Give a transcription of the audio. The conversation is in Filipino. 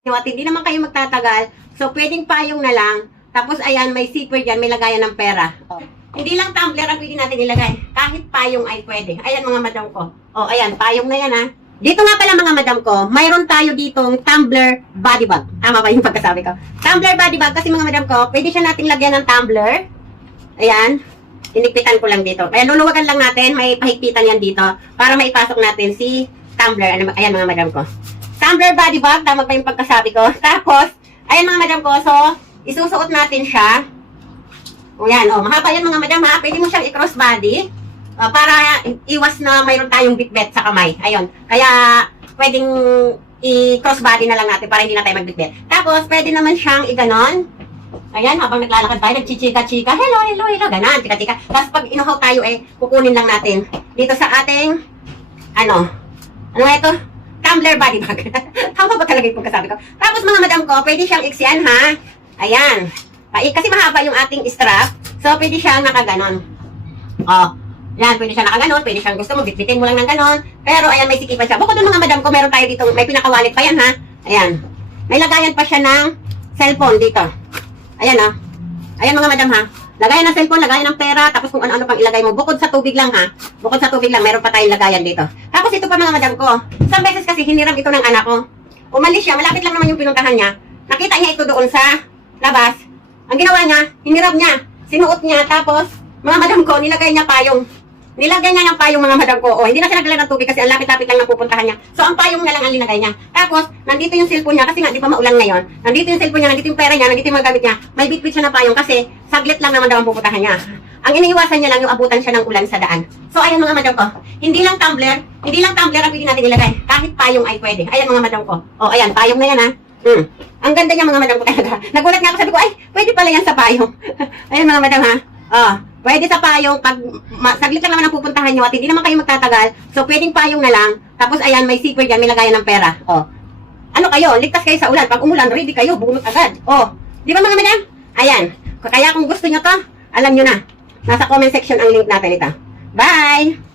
At hindi naman kayo magtatagal, so pwedeng payong na lang. Tapos ayan, may zipper dyan, may lagayan ng pera. Oh. Hindi lang tumbler ang pwede natin ilagay. Kahit payong ay pwede. Ayan mga madam ko. Oh, ayan, payong na yan ha. Dito nga pala mga madam ko, mayroon tayo ditong tumbler body bag. Tama ba yung pagkasabi ko? Tumbler body bag kasi mga madam ko, pwede siya nating lagyan ng tumbler. Ayan. Tinigpitan ko lang dito. Kaya luluwagan lang natin, may pahigpitan yan dito para maipasok natin si tumbler. Ayan mga madam ko. Tumbler body bag, tama ba yung pagkasabi ko? Tapos, ayan mga madam ko, so, isusuot natin siya. O yan, o, mahaba yan mga madam ha. Pwede mo siyang i-cross body para iwas na mayroon tayong bitbit sa kamay. Ayun, kaya pwedeng i-cross body na lang natin para hindi na tayo magbitbit. Tapos, pwede naman siyang i-ganon. Ayan, habang naglalakad tayo, nagchichika-chika. Hello, hello, hello, ganon, chika-chika. Tapos pag inuhaw tayo, kukunin lang natin dito sa ating, ano ito? Tumbler body bag. Tama ba talaga yung pagkasabi ko? Tapos mga madam ko, pwede siyang iksian ha. Ayan. Kasi mahaba yung ating strap. So, pwede siyang nakaganon. Oh. Yan, pwede siyang nakaganon. Pwede siyang gusto mo, bitbitin mo lang ng ganon. Pero, ayan, may sikipan siya. Bukod doon mga madam ko, meron tayo dito, may pinakawalit pa yan ha. Ayan. May lagayan pa siya ng cellphone dito. Ayan ha. Ayan mga madam ha. Lagayan ng cellphone, lagayan ng pera, tapos kung ano-ano pang ilagay mo. Bukod sa tubig lang ha. Bukod sa tubig lang, meron pa tayong lagayan dito. Tapos ito pa mga madam ko. Isang beses kasi hiniram ito ng anak ko. Umalis siya, malapit lang naman yung pinuntahan niya. Nakita niya ito doon sa labas. Ang ginawa niya, hiniram niya, sinuot niya, tapos mga madam ko, nilagay niya payong. Nilagay niya yung payong mga madam ko. O, hindi na siya nagdala ng tubig kasi ang lapit-lapit lang ng pupuntahan niya. So, ang payong na lang ang linagay niya. Tapos, nandito yung cellphone niya kasi nga, di ba maulan ngayon? Nandito yung cellphone niya, nandito yung pera niya, nandito yung mga gamit niya. May bitbit siya na payong kasi saglit lang naman daw ang pupuntahan niya. Ang iniiwasan niya lang yung abutan siya ng ulan sa daan. So, ayan mga madam ko. Hindi lang tumbler ang pwede natin ilagay. Kahit payong ay pwede. Ayan mga madam ko. O, ayan, payong na yan ha. Ang ganda niya mga madam ko talaga. Nagulat nga ako, sabi ko, ay, pwede pala yan sa payong. Ayan mga madam ha. Oh, pwede sa payong, pag saglit lang naman ang pupuntahan nyo at hindi naman kayo magtatagal, so pwedeng payong na lang. Tapos ayan, may zipper dyan, may lagayan ng pera. Oh. Ano kayo, ligtas kayo sa ulan. Pag umulan, ready kayo, bunot agad. Oh, di ba mga madam? Ayan. Kaya kung gusto nyo to, alam nyo na. Nasa comment section ang link natin ito. Bye!